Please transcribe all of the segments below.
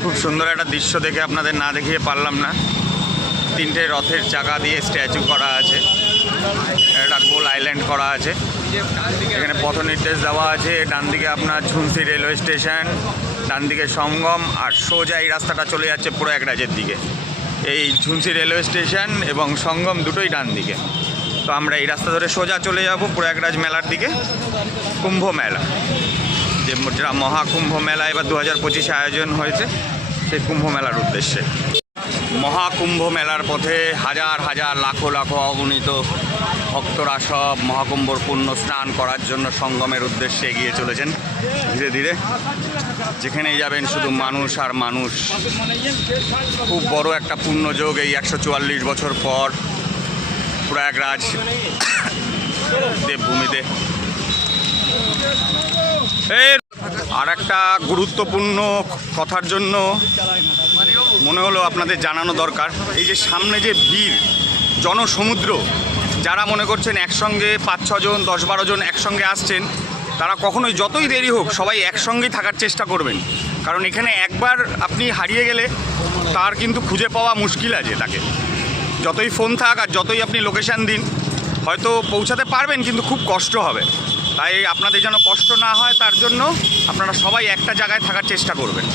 খুব সুন্দর একটা দৃশ্য দেখে আপনাদের না দেখিয়ে পারলাম না। তিনটে রথের চাকা দিয়ে স্ট্যাচু করা আছে, একটা গোল আইল্যান্ড করা আছে। এখানে পথ নির্দেশ দেওয়া আছে। ডান দিকে আপনার ঝুনসি রেলওয়ে স্টেশন, ডান দিকে সঙ্গম, আর সোজা এই রাস্তাটা চলে যাচ্ছে প্রয়াগরাজের দিকে। এই ঝুনসি রেলওয়ে স্টেশন এবং সঙ্গম দুটোই ডান দিকে। তো আমরা এই রাস্তা ধরে সোজা চলে যাব প্রয়াগরাজ মেলার দিকে, কুম্ভ মেলা, যেটা মহাকুম্ভ মেলা এবার 2025 আয়োজন হয়েছে, সেই কুম্ভ মেলার উদ্দেশ্যে। মহাকুম্ভ মেলার পথে হাজার হাজার লাখো লাখো অগণিত ভক্তরা সব মহাকুম্ভর পুণ্য স্নান করার জন্য সঙ্গমের উদ্দেশ্যে এগিয়ে চলেছেন ধীরে ধীরে। যেখানেই যাবেন শুধু মানুষ আর মানুষ। খুব বড় একটা পুণ্যযোগ এই 144 বছর পর প্রয়াগরাজ দেবভূমিতে। আর একটা গুরুত্বপূর্ণ কথার জন্য মনে হলো আপনাদের জানানো দরকার। এই যে সামনে যে ভিড়, জনসমুদ্র, যারা মনে করছেন একসঙ্গে 5-6 জন 10-12 জন একসঙ্গে আসছেন, তারা কখনোই যতই দেরি হোক সবাই একসঙ্গেই থাকার চেষ্টা করবেন। কারণ এখানে একবার আপনি হারিয়ে গেলে তার কিন্তু খুঁজে পাওয়া মুশকিল আছে। তাকে যতই ফোন থাক আর যতই আপনি লোকেশান দিন, হয়তো পৌঁছাতে পারবেন কিন্তু খুব কষ্ট হবে। তাই আপনাদের যেন কষ্ট না হয় তার জন্য আপনারা সবাই একটা জায়গায় থাকার চেষ্টা করবেন।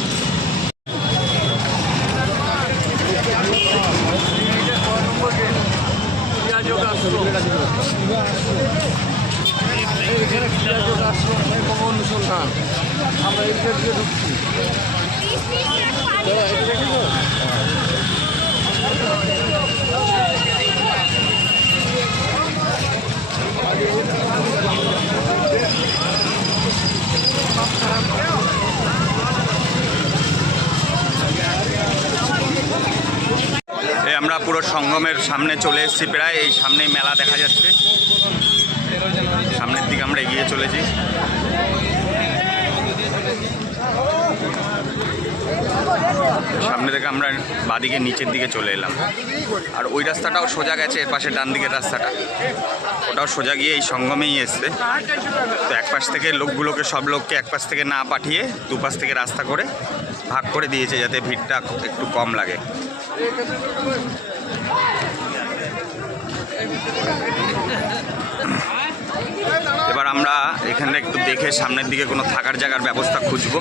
আমরা পুরো সঙ্গমের সামনে চলে এসেছি প্রায়। এই সামনেই মেলা দেখা যাচ্ছে, সামনের দিকে আমরা এগিয়ে চলেছি। সামনে থেকে আমরা বাদিকে নিচের দিকে চলে এলাম। আর ওই রাস্তাটাও সোজা গেছে, এর পাশে ডান দিকের রাস্তাটা, ওটাও সোজা গিয়ে এই সঙ্গমেই এসছে। তো এক পাশ থেকে লোকগুলোকে, সব লোককে এক পাশ থেকে না পাঠিয়ে দুপাশ থেকে রাস্তা করে ভাগ করে দিয়েছে, যাতে ভিড়টা একটু কম লাগে। এবার আমরা এখানে একটু দেখে সামনের দিকে কোনো থাকার জায়গার ব্যবস্থা খুঁজবো।